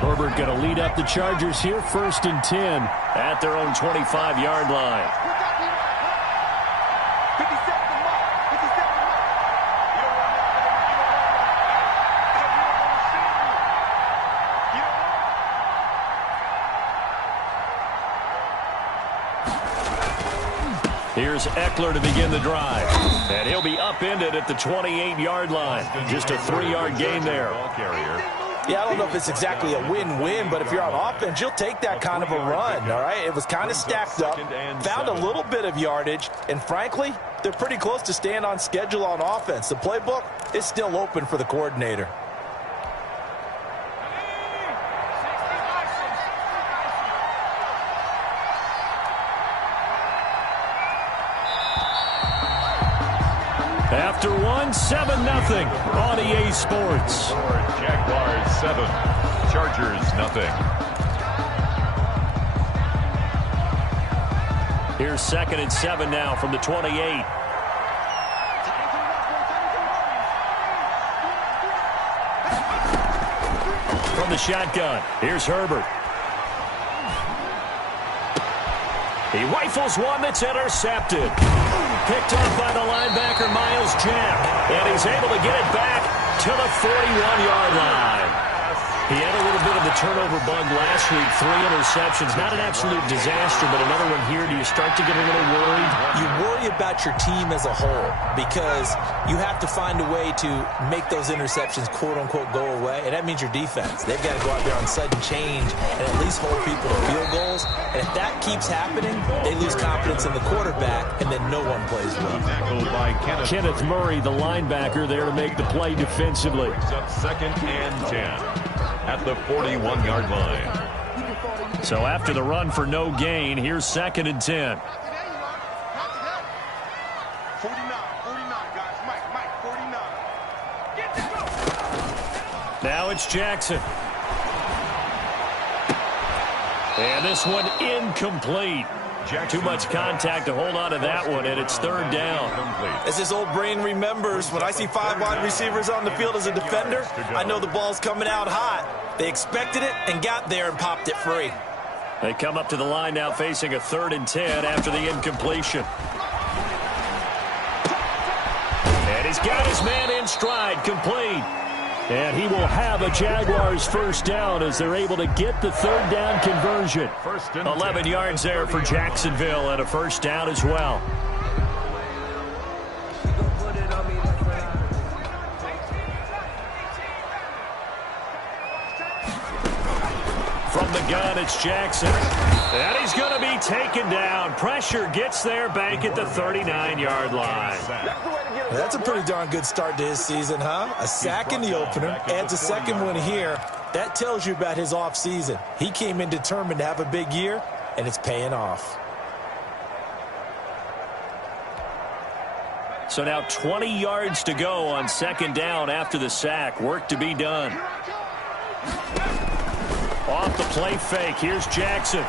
Herbert going to lead up the Chargers here, 1st and 10 at their own 25-yard line. Here's Eckler to begin the drive. And he'll be upended at the 28-yard line. Just a 3-yard gain there. Yeah, I don't know if it's exactly a win-win, but if you're on offense, you'll take that kind of a run, all right? It was kind of stacked up, found a little bit of yardage, and frankly, they're pretty close to staying on schedule on offense. The playbook is still open for the coordinator. After one, 7-0 on EA Sports. Jaguars 7, Chargers 0. Here's 2nd and 7 now from the 28. From the shotgun, here's Herbert. He rifles one that's intercepted. Picked up by the linebacker, Miles Jack. And he's able to get it back to the 41-yard line. He had a little bit of the turnover bug last week, 3 interceptions. Not an absolute disaster, but another one here. Do you start to get a little worried? You worry about your team as a whole because you have to find a way to make those interceptions, quote-unquote, go away, and that means your defense. They've got to go out there on sudden change and at least hold people to field goals. And if that keeps happening, they lose confidence in the quarterback, and then no one plays well. Kenneth Murray, the linebacker, there to make the play defensively. Up 2nd and 10 at the 41-yard line. So after the run for no gain, here's 2nd and 10. 49, guys. Mike, 49. Now it's Jackson. And this one incomplete. Too much contact to hold on to that one, and it's 3rd down. As his old brain remembers, when I see 5 wide receivers on the field as a defender, I know the ball's coming out hot. They expected it and got there and popped it free. They come up to the line now facing a 3rd and 10 after the incompletion. And he's got his man in stride, complete. And he will have a Jaguars 1st down as they're able to get the 3rd down conversion. 11 yards there for Jacksonville and a 1st down as well. From the gun, it's Jackson. And he's going to be taken down. Pressure gets there back at the 39-yard line. That's a pretty darn good start to his season, huh? A sack in the opener, adds a 2nd one here. That tells you about his offseason. He came in determined to have a big year, and it's paying off. So now 20 yards to go on 2nd down after the sack. Work to be done. Off the play fake, here's Jackson.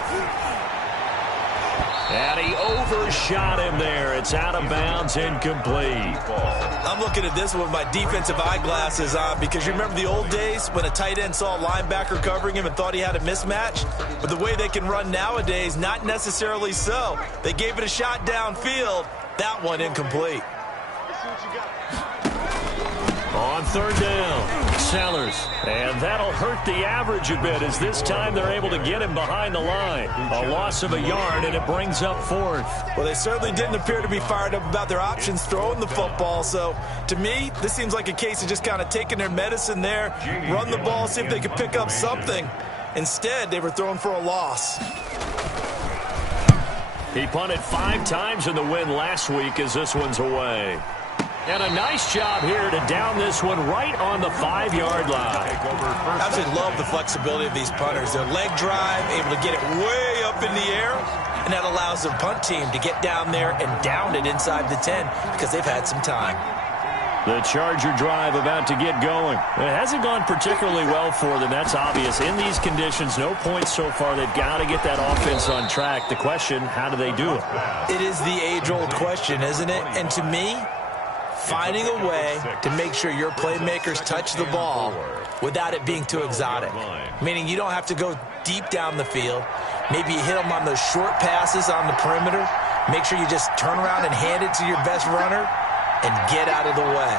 And he overshot him there. It's out of bounds, incomplete. I'm looking at this one with my defensive eyeglasses on because you remember the old days when a tight end saw a linebacker covering him and thought he had a mismatch? But the way they can run nowadays, not necessarily so. They gave it a shot downfield. That one incomplete. On 3rd down, Sellers. And that'll hurt the average a bit as this time they're able to get him behind the line. A loss of a yard, and it brings up 4th. Well, they certainly didn't appear to be fired up about their options throwing the football. So, to me, this seems like a case of just kind of taking their medicine there, run the ball, see if they could pick up something. Instead, they were throwing for a loss. He punted 5 times in the win last week as this one's away. And a nice job here to down this one right on the 5-yard line. I absolutely love the flexibility of these punters. Their leg drive, able to get it way up in the air, and that allows the punt team to get down there and down it inside the 10 because they've had some time. The Charger drive about to get going. It hasn't gone particularly well for them, that's obvious. In these conditions, no points so far. They've got to get that offense on track. The question, how do they do it? It is the age-old question, isn't it? And to me, finding a way to make sure your playmakers touch the ball without it being too exotic. Meaning you don't have to go deep down the field. Maybe you hit them on those short passes on the perimeter. Make sure you just turn around and hand it to your best runner and get out of the way.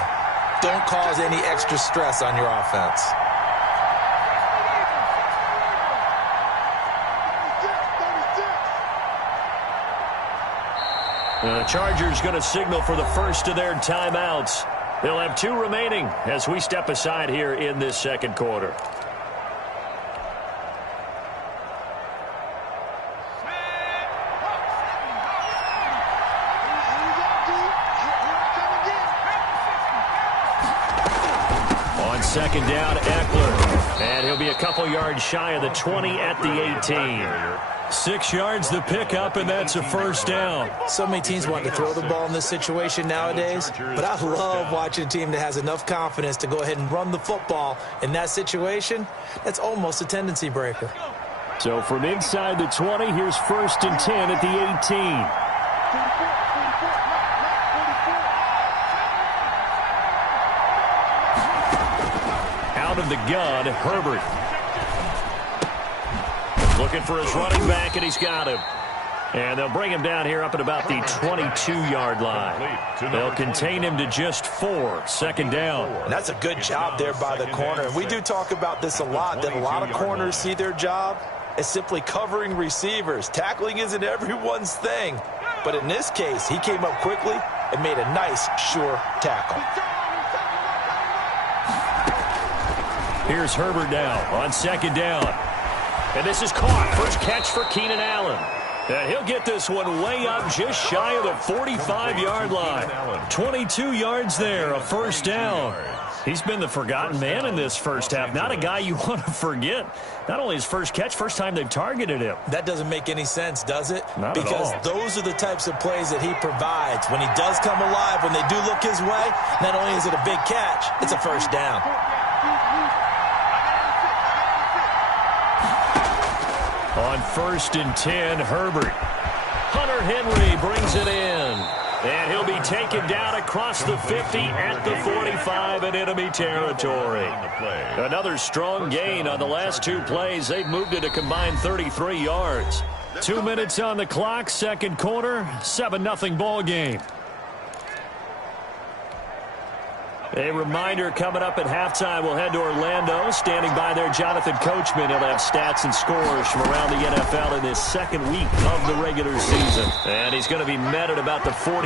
Don't cause any extra stress on your offense. The Chargers going to signal for the first of their timeouts. They'll have 2 remaining as we step aside here in this second quarter. On second down, Eckler. And he'll be a couple yards shy of the 20 at the 18. 6 yards the pickup, and that's a first down. So many teams want to throw the ball in this situation nowadays, but I love watching a team that has enough confidence to go ahead and run the football in that situation. That's almost a tendency breaker. So from inside the 20, here's 1st and 10 at the 18. Out of the gun, Herbert. Looking for his running back, and he's got him. And they'll bring him down here up at about the 22-yard line. They'll contain him to just 4, second down. And that's a good job there by the corner. And we do talk about this a lot, that a lot of corners see their job as simply covering receivers. Tackling isn't everyone's thing. But in this case, he came up quickly and made a nice, sure tackle. Here's Herbert now on second down. And this is caught. First catch for Keenan Allen. And he'll get this one way up just shy of the 45-yard line. 22 yards there, a first down. He's been the forgotten man in this first half. Not a guy you want to forget. Not only his first catch, first time they've targeted him. That doesn't make any sense, does it? Not at all. Because those are the types of plays that he provides. When he does come alive, when they do look his way, not only is it a big catch, it's a first down. On 1st and 10, Herbert. Hunter Henry brings it in. And he'll be taken down across the 50 at the 45 in enemy territory. Another strong gain on the last 2 plays. They've moved it a combined 33 yards. 2 minutes on the clock, second quarter, 7-0 ball game. A reminder coming up at halftime, we'll head to Orlando. Standing by there, Jonathan Coachman. He'll have stats and scores from around the NFL in this second week of the regular season. And he's going to be met at about the 43.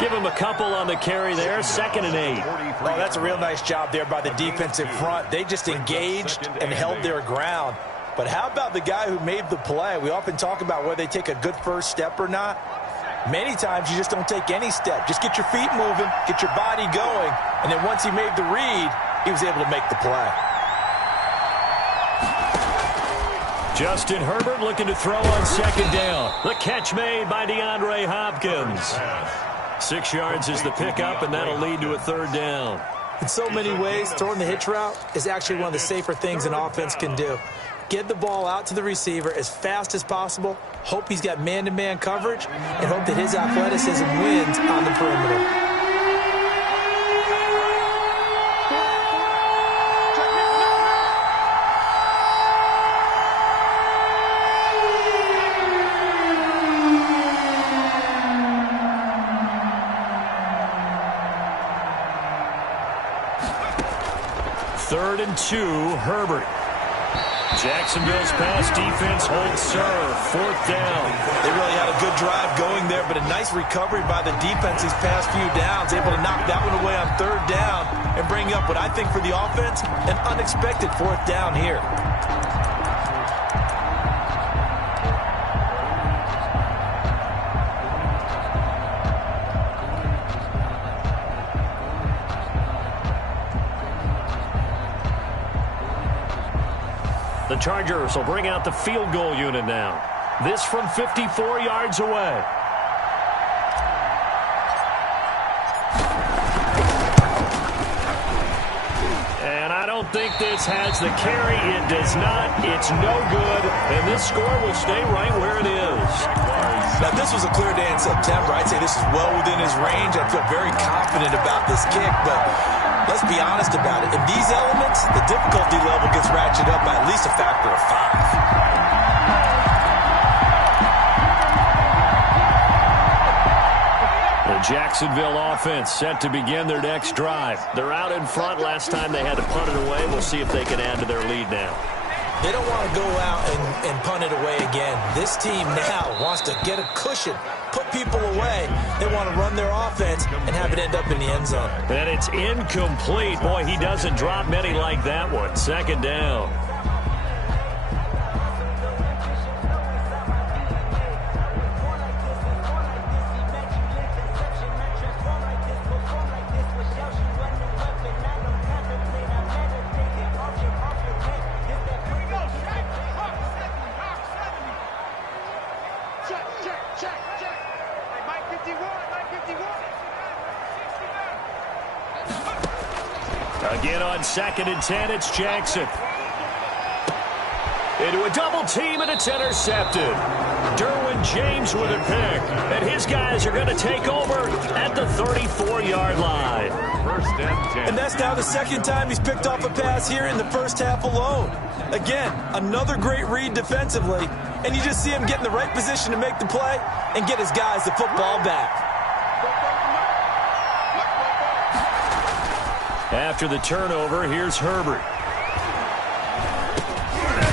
Give him a couple on the carry there, 2nd and 8. Oh, that's a real nice job there by the defensive front. They just engaged and held their ground. But how about the guy who made the play? We often talk about whether they take a good first step or not. Many times you just don't take any step. Just get your feet moving, get your body going, and then once he made the read, he was able to make the play. Justin Herbert looking to throw on second down. The catch made by DeAndre Hopkins. 6 yards is the pickup, and that'll lead to a third down. In so many ways, throwing the hitch route is actually one of the safer things an offense can do. Get the ball out to the receiver as fast as possible, hope he's got man-to-man coverage, and hope that his athleticism wins on the perimeter. Third and 2, Herbert. Jacksonville's pass defense holds serve. 4th down. They really had a good drive going there, but a nice recovery by the defense these past few downs, able to knock that one away on 3rd down and bring up what I think for the offense, an unexpected 4th down here. The Chargers will bring out the field goal unit now. This from 54 yards away. And I don't think this has the carry. It does not. It's no good. And this score will stay right where it is. Now, this was a clear day in September. I'd say this is well within his range. I feel very confident about this kick, but let's be honest about it. In these elements, the difficulty level gets ratcheted up by at least a factor of 5. The Jacksonville offense set to begin their next drive. They're out in front. Last time they had to punt it away. We'll see if they can add to their lead now. They don't want to go out and punt it away again. This team now wants to get a cushion, put people away. They want to run their offense and have it end up in the end zone. And it's incomplete. Boy, he doesn't drop many like that one. Second down. Again on 2nd and 10, it's Jackson. Into a double team, and it's intercepted. Derwin James with a pick. And his guys are going to take over at the 34-yard line. 1st and 10. And that's now the second time he's picked off a pass here in the first half alone. Again, another great read defensively. And you just see him get in the right position to make the play and get his guys the football back. After the turnover, here's Herbert.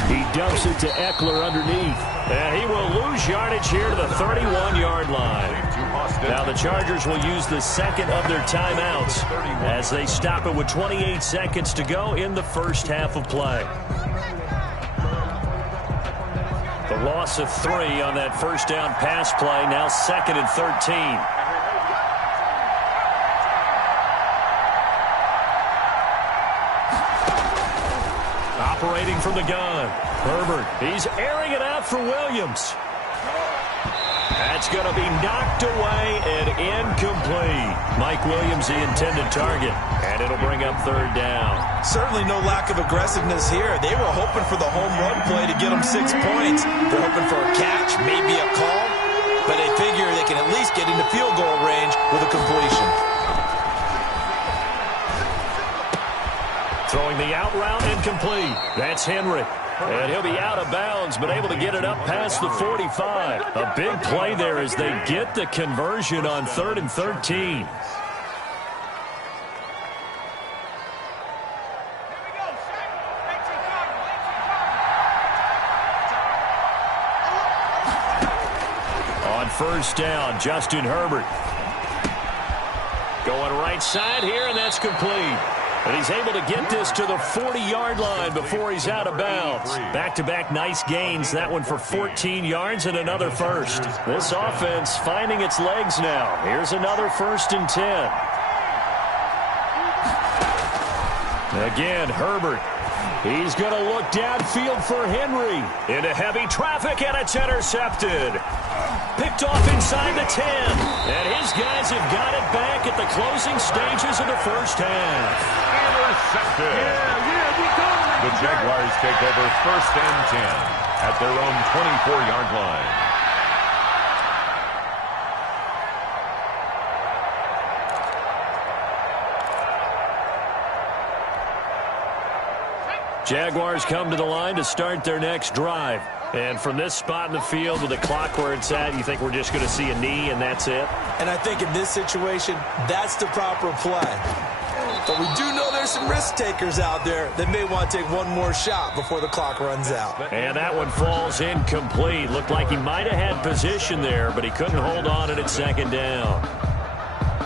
He dumps it to Eckler underneath. And he will lose yardage here to the 31-yard line. Now the Chargers will use the second of their timeouts as they stop it with 28 seconds to go in the first half of play. The loss of 3 on that first down pass play, now 2nd and 13. Operating from the gun, Herbert. He's airing it out for Williams. That's going to be knocked away and incomplete. Mike Williams, the intended target, and it'll bring up 3rd down. Certainly no lack of aggressiveness here. They were hoping for the home run play to get them 6 points. They're hoping for a catch, maybe a call, but they figure they can at least get into field goal range with a completion. Throwing the out route incomplete. That's Henry. And he'll be out of bounds, but able to get it up past the 45. A big play there as they get the conversion on 3rd and 13. On 1st down, Justin Herbert. Going right side here, and that's complete. And he's able to get this to the 40-yard line before he's out of bounds. Back-to-back nice gains. That one for 14 yards and another first. This offense finding its legs now. Here's another 1st and 10. Again, Herbert. He's going to look downfield for Henry. Into heavy traffic, and it's intercepted. Picked off inside the 10. And his guys have got it back at the closing stages of the first half. Intercepted. The Jaguars take over 1st and 10 at their own 24-yard line. Jaguars come to the line to start their next drive. And from this spot in the field with the clock where it's at, you think we're just going to see a knee and that's it? And I think in this situation, that's the proper play. But we do know there's some risk takers out there that may want to take one more shot before the clock runs out. And that one falls incomplete. Looked like he might have had position there, but he couldn't hold on at 2nd down.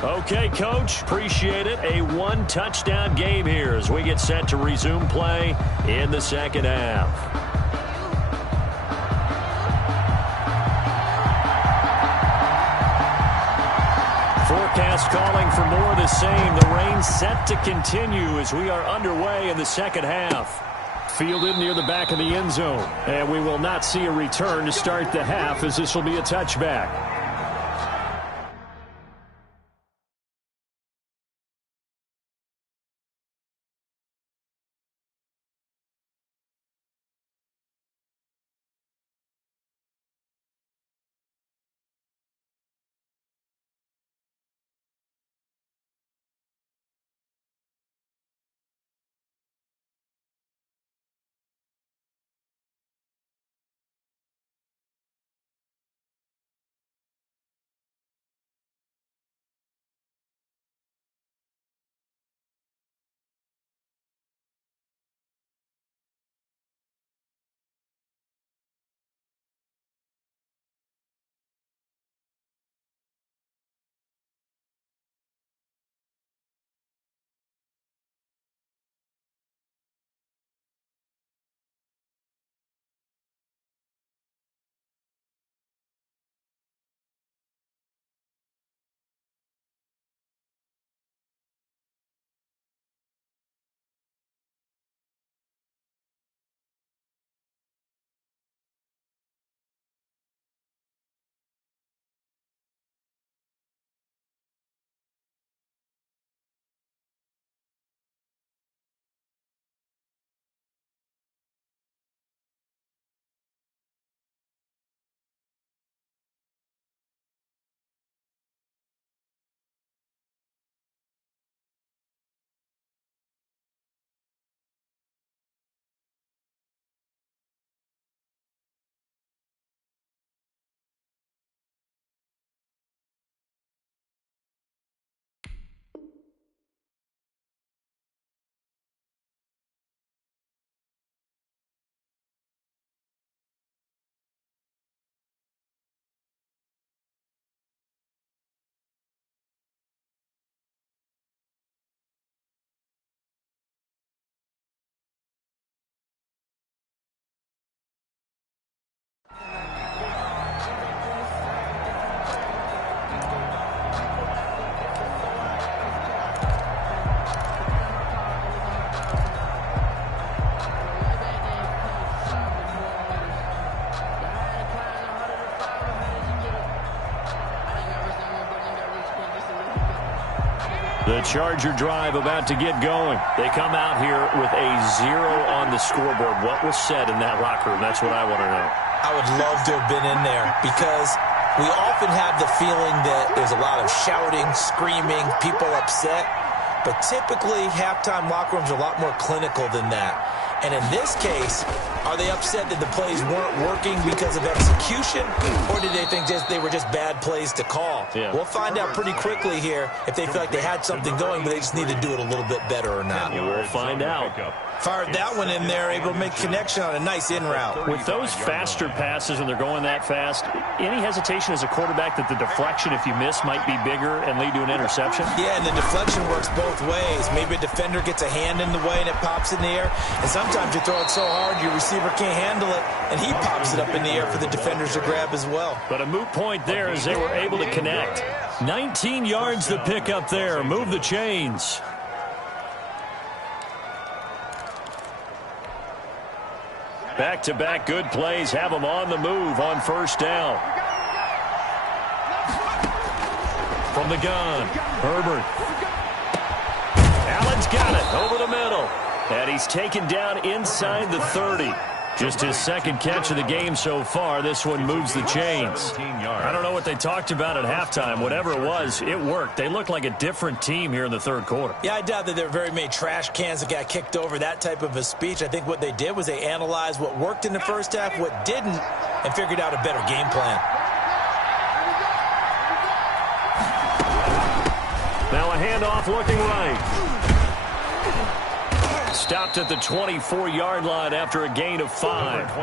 Okay, Coach, appreciate it. A 1-touchdown game here as we get set to resume play in the second half. Forecast calling for more of the same. The rain set to continue as we are underway in the second half. Fielded near the back of the end zone. And we will not see a return to start the half as this will be a touchback. The Charger drive about to get going. They come out here with a 0 on the scoreboard. What was said in that locker room? That's what I want to know. I would love to have been in there because we often have the feeling that there's a lot of shouting, screaming, people upset. But typically, halftime locker rooms are a lot more clinical than that. And in this case, are they upset that the plays weren't working because of execution, or did they think they were just bad plays to call? Yeah. We'll find out pretty quickly here if they feel like they had something going, but they just need to do it a little bit better or not. We'll find out. Fired that one in there, able to make connection on a nice in route. With those faster passes when they're going that fast, any hesitation as a quarterback that the deflection, if you miss, might be bigger and lead to an interception? Yeah, and the deflection works both ways. Maybe a defender gets a hand in the way and it pops in the air. And sometimes you throw it so hard your receiver can't handle it, and he pops it up in the air for the defenders to grab as well. But a moot point there as they were able to connect. 19 yards to pick up there. Move the chains. Back-to-back good plays have them on the move on first down. From the gun, Herbert. Allen's got it over the middle. And he's taken down inside the 30. Just his second catch of the game so far. This one moves the chains. I don't know what they talked about at halftime. Whatever it was, it worked. They look like a different team here in the third quarter. Yeah, I doubt that there were very many trash cans that got kicked over, that type of a speech. I think what they did was they analyzed what worked in the first half, what didn't, and figured out a better game plan. Now a handoff looking right. Stopped at the 24-yard line after a gain of 5.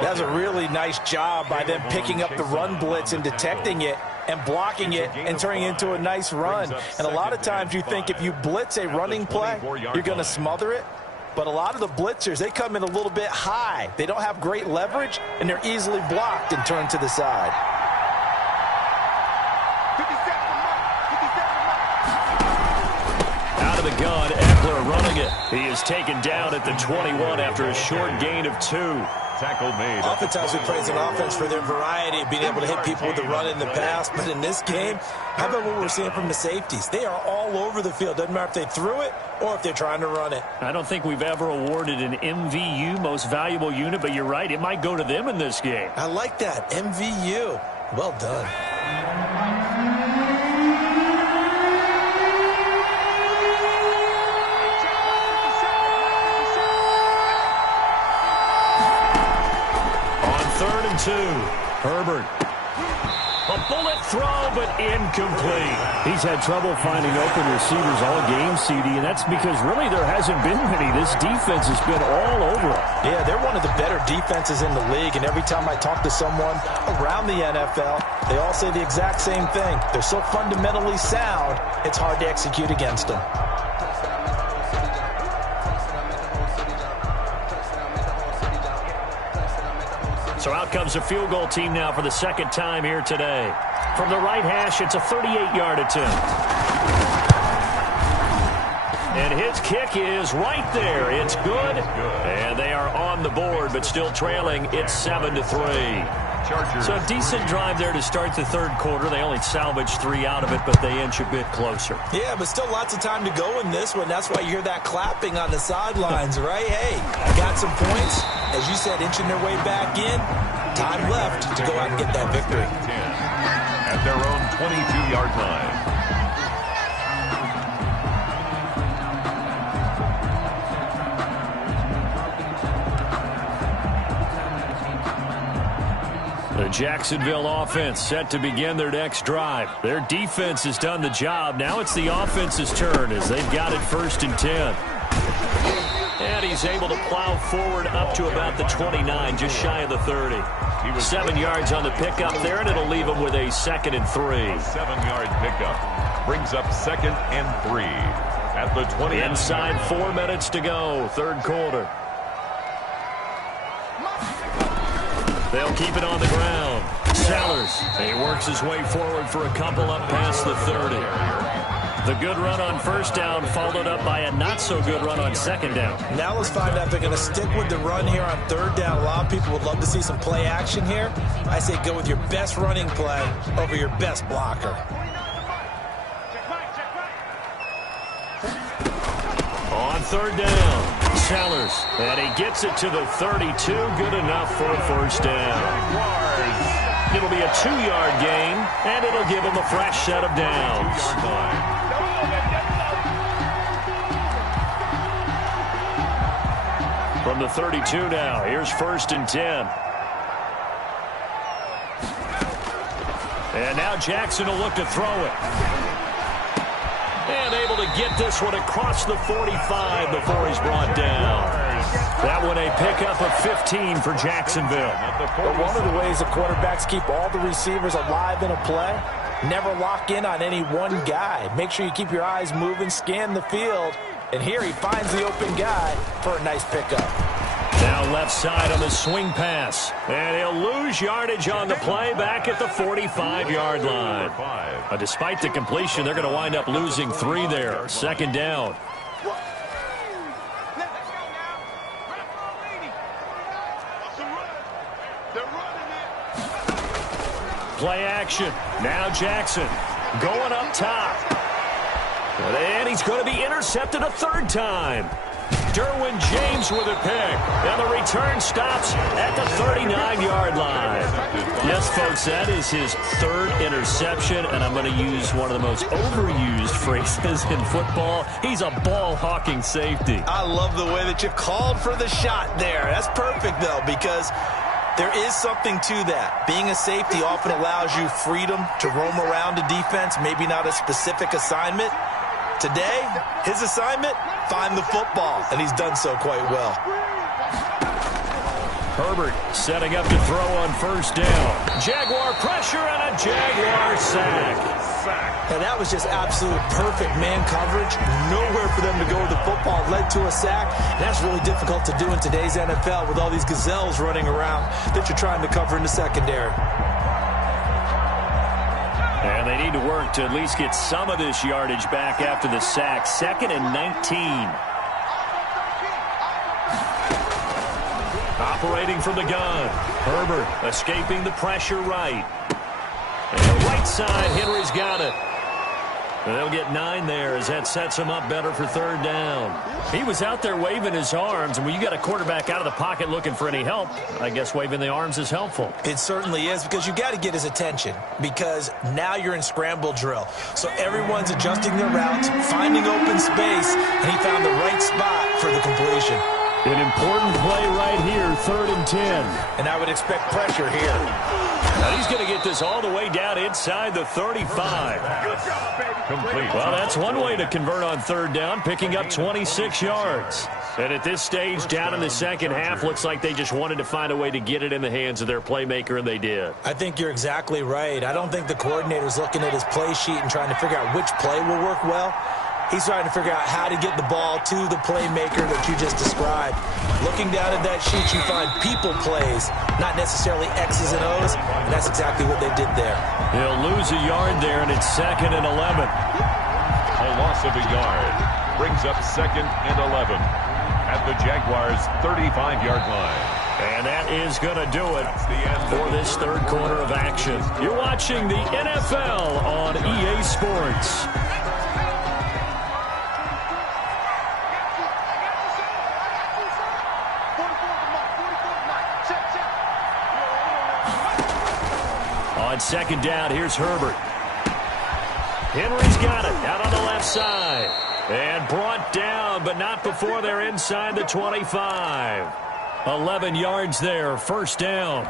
That's a really nice job by them picking up the run blitz and detecting it and blocking it and turning it into a nice run. And a lot of times you think if you blitz a running play, you're going to smother it. But a lot of the blitzers, they come in a little bit high. They don't have great leverage, and they're easily blocked and turned to the side. Out of the gun, Eckler running it. He is taken down at the 21 after a short gain of 2. Tackle made. Oftentimes we praise an offense for their variety of being able to hit people with the run in the pass. But in this game, how about what we're seeing from the safeties? They are all over the field. Doesn't matter if they threw it or if they're trying to run it. I don't think we've ever awarded an MVU, most valuable unit, but you're right. It might go to them in this game. I like that. MVU. Well done. Third and 2. Herbert. A bullet throw, but incomplete. He's had trouble finding open receivers all game, CD, and that's because really there hasn't been many. This defense has been all over it. Yeah, they're one of the better defenses in the league, and every time I talk to someone around the NFL, they all say the exact same thing. They're so fundamentally sound, it's hard to execute against them. So out comes a field goal team now for the second time here today. From the right hash, it's a 38-yard attempt. And his kick is right there. It's good. And they are on the board, but still trailing. It's 7-3. So a decent drive there to start the third quarter. They only salvaged 3 out of it, but they inch a bit closer. Yeah, but still lots of time to go in this one. That's why you hear that clapping on the sidelines, right? Hey, got some points. As you said, inching their way back in. Time left to go out and get that victory. At their own 22-yard line. The Jacksonville offense set to begin their next drive. Their defense has done the job. Now it's the offense's turn as they've got it 1st and 10. And he's able to plow forward up to about the 29, just shy of the 30. 7 yards on the pickup there, and it'll leave him with a 2nd and 3. 7-yard pickup brings up 2nd and 3 at the 20. Inside 4 minutes to go, third quarter. They'll keep it on the ground. Sellers. He works his way forward for a couple up past the 30. The good run on first down followed up by a not-so-good run on second down. Now let's find out if they're going to stick with the run here on third down. A lot of people would love to see some play action here. I say go with your best running play over your best blocker. On third down, Sellers. And he gets it to the 32. Good enough for a first down. It'll be a 2-yard gain, and it'll give him a fresh set of downs. From the 32 now, here's 1st and 10. And now Jackson will look to throw it. And able to get this one across the 45 before he's brought down. That one a pickup of 15 for Jacksonville. But one of the ways the quarterbacks keep all the receivers alive in a play, never lock in on any one guy. Make sure you keep your eyes moving, scan the field. And here he finds the open guy for a nice pickup. Now left side on the swing pass. And he'll lose yardage on the play back at the 45-yard line. Despite the completion, they're going to wind up losing 3 there. 2nd down. Play action. Now Jackson going up top. And he's going to be intercepted a 3rd time. Derwin James with a pick. And the return stops at the 39-yard line. Yes, folks, that is his 3rd interception, and I'm going to use one of the most overused phrases in football. He's a ball-hawking safety. I love the way that you called for the shot there. That's perfect, though, because there is something to that. Being a safety often allows you freedom to roam around a defense, maybe not a specific assignment. Today, his assignment, find the football, and he's done so quite well. Herbert setting up to throw on 1st down. Jaguar pressure and a Jaguar sack. And that was just absolute perfect man coverage. Nowhere for them to go with the football. Led to a sack. And that's really difficult to do in today's NFL with all these gazelles running around that you're trying to cover in the secondary. And they need to work to at least get some of this yardage back after the sack. 2nd and 19. Operating from the gun. Herbert escaping the pressure right. And the right side, Henry's got it. And they'll get 9 there as that sets him up better for 3rd down. He was out there waving his arms, and when you got a quarterback out of the pocket looking for any help, I guess waving the arms is helpful. It certainly is, because you got to get his attention, because now you're in scramble drill. So everyone's adjusting their routes, finding open space, and he found the right spot for the completion. An important play right here, 3rd and 10. And I would expect pressure here. Now he's going to get this all the way down inside the 35. Complete. Well, that's one way to convert on 3rd down, picking up 26 yards. And at this stage, down in the 2nd half, looks like they just wanted to find a way to get it in the hands of their playmaker, and they did. I think you're exactly right. I don't think the coordinator's looking at his play sheet and trying to figure out which play will work well. He's trying to figure out how to get the ball to the playmaker that you just described. Looking down at that sheet, you find people plays, not necessarily X's and O's, and that's exactly what they did there. He'll lose a yard there, and it's 2nd and 11. A loss of a yard brings up 2nd and 11 at the Jaguars' 35-yard line. And that is going to do it for this 3rd quarter of action. You're watching the NFL on EA Sports. On 2nd down, here's Herbert. Henry's got it out on the left side. And brought down, but not before they're inside the 25. 11 yards there, 1st down.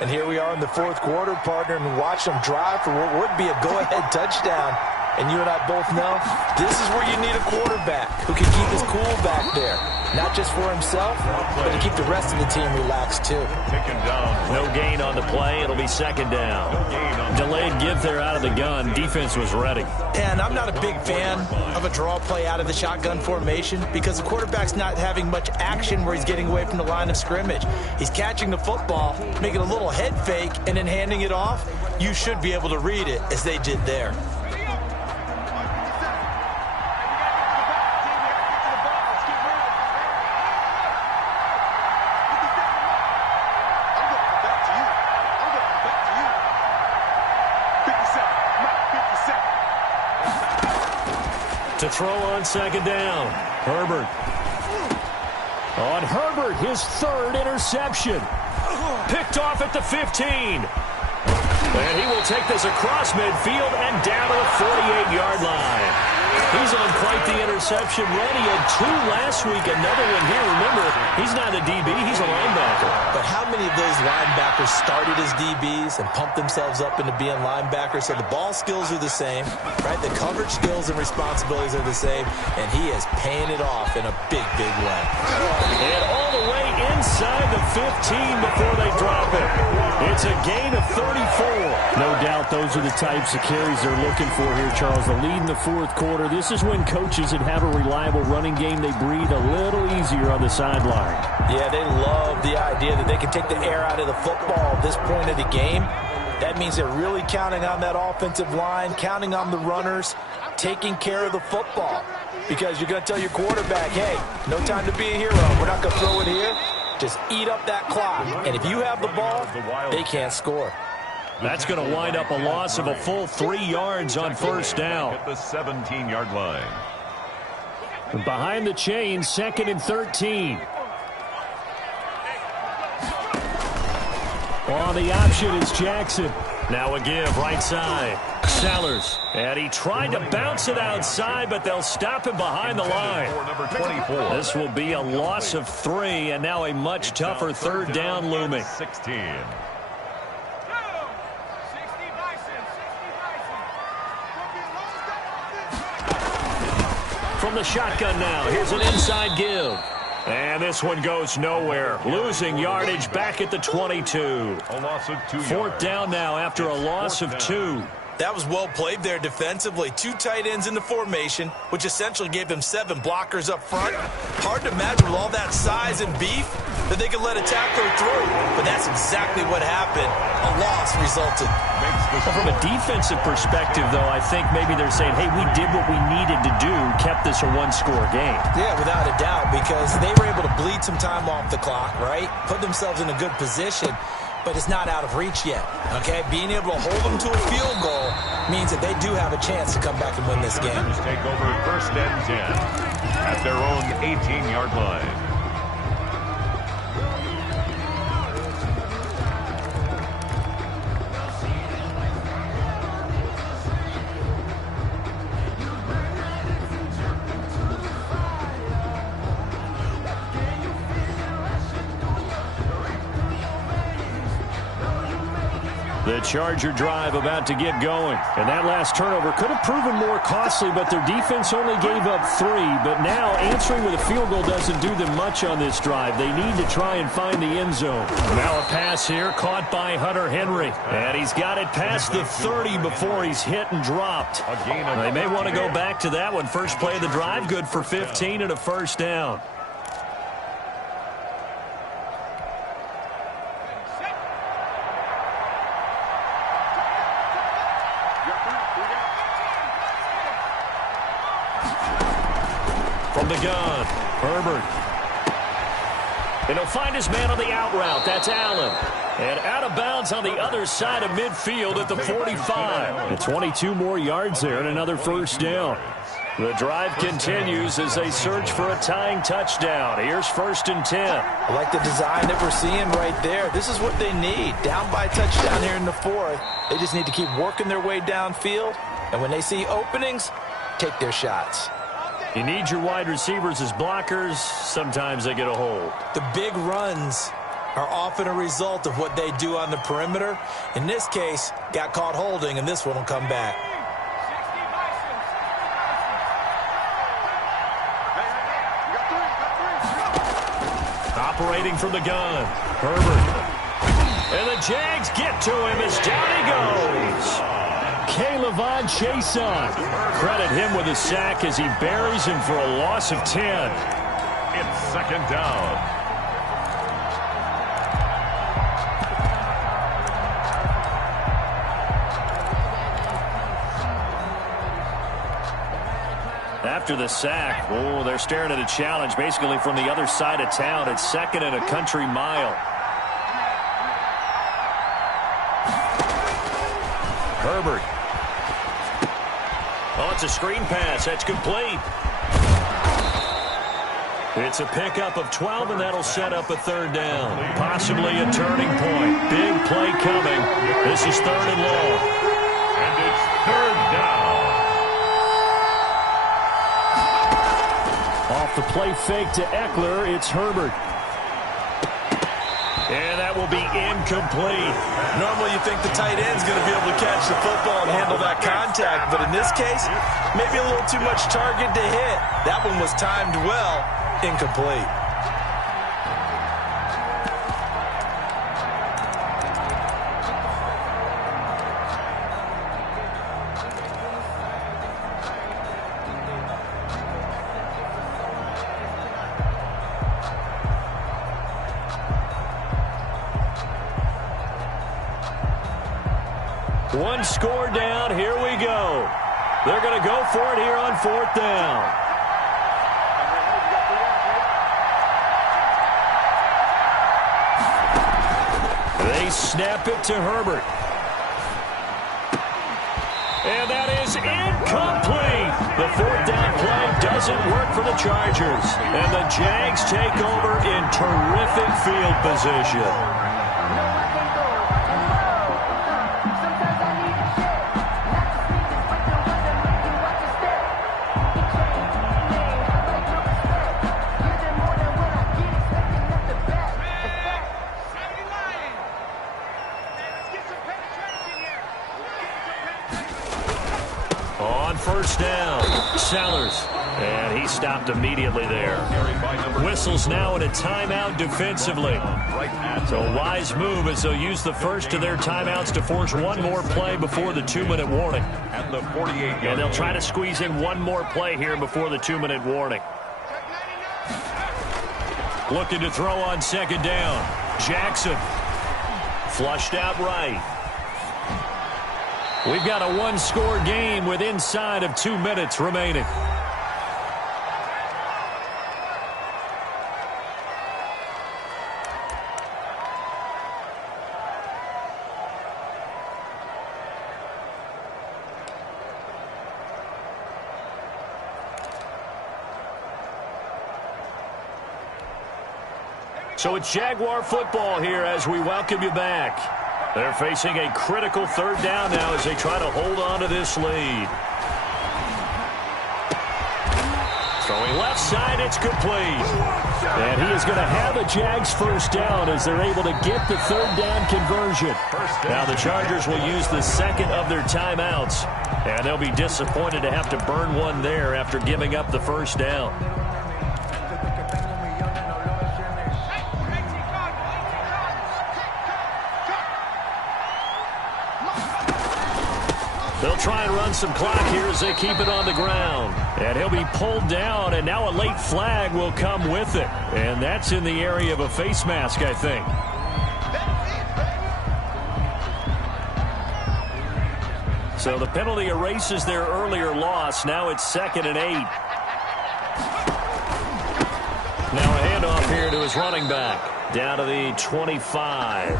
And here we are in the 4th quarter, partner, and watch them drive for what would be a go-ahead touchdown. And you and I both know this is where you need a quarterback who can keep his cool back there. Not just for himself, but to keep the rest of the team relaxed, too. Taken down. No gain on the play. It'll be 2nd down. Delayed give there out of the gun. Defense was ready. And I'm not a big fan of a draw play out of the shotgun formation because the quarterback's not having much action where he's getting away from the line of scrimmage. He's catching the football, making a little head fake, and then handing it off. You should be able to read it as they did there. To throw on second down. Herbert. On Herbert, his third interception. Picked off at the 15. And he will take this across midfield and down to the 48-yard line. He's on quite the interception run. He had 2 last week, another one here. Remember, he's not a DB, he's a linebacker. But how many of those linebackers started as DBs and pumped themselves up into being linebackers? So the ball skills are the same, right? The coverage skills and responsibilities are the same, and he is paying it off in a big, big way. And all the way inside the 15 before they drop it. It's a gain of 34. No doubt those are the types of carries they're looking for here, Charles. The lead in the fourth quarter. This is when coaches that have a reliable running game, they breathe a little easier on the sideline. Yeah, they love the idea that they can take the air out of the football at this point of the game. That means they're really counting on that offensive line, counting on the runners, taking care of the football. Because you're going to tell your quarterback, hey, no time to be a hero. We're not going to throw it here. Just eat up that clock. And if you have the ball, they can't score. That's going to wind up a loss of a full 3 yards on first down. At the 17-yard line. Behind the chain, 2nd and 13. On the option is Jackson. Now a give, right side. Sellers. And he tried to bounce it outside, but they'll stop him behind the line. Number 24. This will be a loss of 3, and now a much tougher third down looming. 16. From the shotgun now, here's an inside give. And this one goes nowhere. Losing yardage back at the 22. A loss of 2 yards. 4th down now after a loss of 2. That was well played there defensively. 2 tight ends in the formation, which essentially gave them 7 blockers up front. Hard to imagine with all that size and beef that they could let a tackler through. But that's exactly what happened. A loss resulted. Well, from a defensive perspective, though, I think maybe they're saying, hey, we did what we needed to do, kept this a 1-score game. Yeah, without a doubt, because they were able to bleed some time off the clock, right? Put themselves in a good position. But it's not out of reach yet, okay? Being able to hold them to a field goal means that they do have a chance to come back and win this game. Take over 1st and 10 at their own 18-yard line. The Charger drive about to get going. And that last turnover could have proven more costly, but their defense only gave up 3. But now answering with a field goal doesn't do them much on this drive. They need to try and find the end zone. Now a pass here caught by Hunter Henry. And he's got it past the 30 before he's hit and dropped. They may want to go back to that one. First play of the drive, good for 15 and a first down. From the gun, Herbert. And he'll find his man on the out route. That's Allen. And out of bounds on the other side of midfield at the 45. And 22 more yards there and another first down. The drive continues as they search for a tying touchdown. Here's 1st and 10. I like the design that we're seeing right there. This is what they need. Down by a touchdown here in the 4th. They just need to keep working their way downfield. And when they see openings, take their shots. You need your wide receivers as blockers. Sometimes they get a hold. The big runs are often a result of what they do on the perimeter. In this case, got caught holding, and this one will come back. Operating from the gun, Herbert. And the Jags get to him as down he goes. K'Lavon Chaisson. Credit him with a sack as he buries him for a loss of 10. It's 2nd down. After the sack, they're staring at a challenge basically from the other side of town. It's 2nd and a country mile. Herbert. On It's a screen pass. That's complete. It's a pickup of 12, and that'll set up a third down. Possibly a turning point. Big play coming. This is 3rd and long. And it's 3rd down. Off the play fake to Eckler, it's Herbert. And that will be incomplete. Normally you think the tight end's going to be able to catch the football and handle that contact, but in this case, maybe a little too much target to hit. That one was timed well. Incomplete. One score down. Here we go. They're going to go for it here on 4th down. They snap it to Herbert. And that is incomplete. The 4th down play doesn't work for the Chargers. And the Jags take over in terrific field position. On 1st down, Sellers. And he stopped immediately there. Whistles now in a timeout defensively. So a wise move as they'll use the first of their timeouts to force one more play before the 2-minute warning. And the 48-yard. And they'll try to squeeze in one more play here before the 2-minute warning. Looking to throw on 2nd down. Jackson. Flushed out right. We've got a one-score game with inside of 2 minutes remaining. So it's Jaguar football here as we welcome you back. They're facing a critical 3rd down now as they try to hold on to this lead. Throwing left side, it's complete. And he is going to have a Jags 1st down as they're able to get the 3rd down conversion. Now the Chargers will use the 2nd of their timeouts. And they'll be disappointed to have to burn one there after giving up the 1st down. They'll try and run some clock here as they keep it on the ground. And he'll be pulled down, and now a late flag will come with it. And that's in the area of a face mask, I think. So the penalty erases their earlier loss. Now it's 2nd and 8. Now a handoff here to his running back. Down to the 25.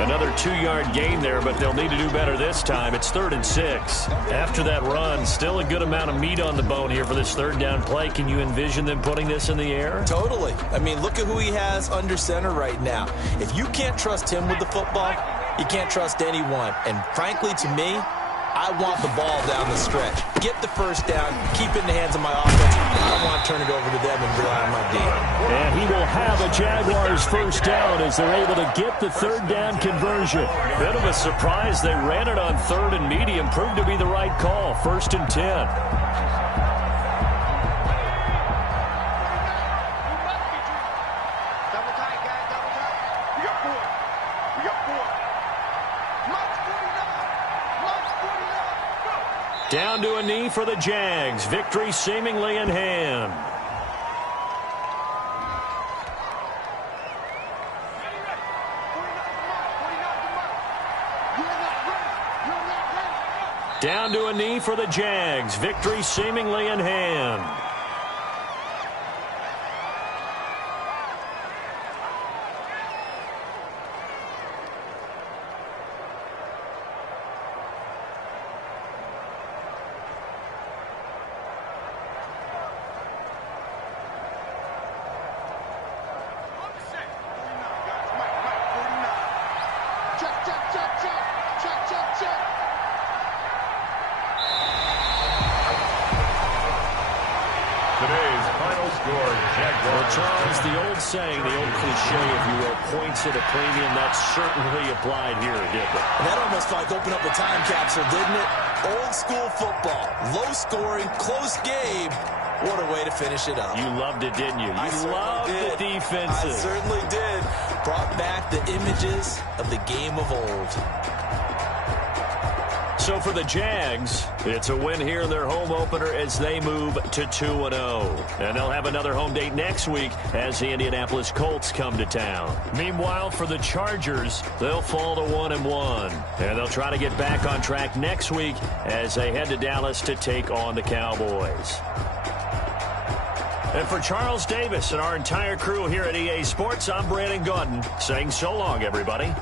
Another 2-yard gain there, but they'll need to do better this time. It's 3rd and 6. After that run, still a good amount of meat on the bone here for this 3rd down play. Can you envision them putting this in the air? Totally. I mean, look at who he has under center right now. If you can't trust him with the football, you can't trust anyone. And frankly, to me, I want the ball down the stretch. Get the 1st down, keep it in the hands of my offense. I don't want to turn it over to them and rely on my D. And he will have a Jaguars 1st down as they're able to get the 3rd down conversion. Bit of a surprise. They ran it on 3rd and medium. Proved to be the right call. 1st and 10. Down to a knee for the Jags. Victory seemingly in hand. Down to a knee for the Jags. Victory seemingly in hand. Charles, the old saying, the old cliche, if you will, points at a premium, that certainly applied here, didn't it? And that almost like opened up a time capsule, didn't it? Old school football, low scoring, close game. What a way to finish it up. You loved it, didn't you? You loved the defenses. I certainly did. Brought back the images of the game of old. So for the Jags, it's a win here in their home opener as they move to 2-0. And they'll have another home date next week as the Indianapolis Colts come to town. Meanwhile, for the Chargers, they'll fall to 1-1. And they'll try to get back on track next week as they head to Dallas to take on the Cowboys. And for Charles Davis and our entire crew here at EA Sports, I'm Brandon Gaudin saying so long, everybody.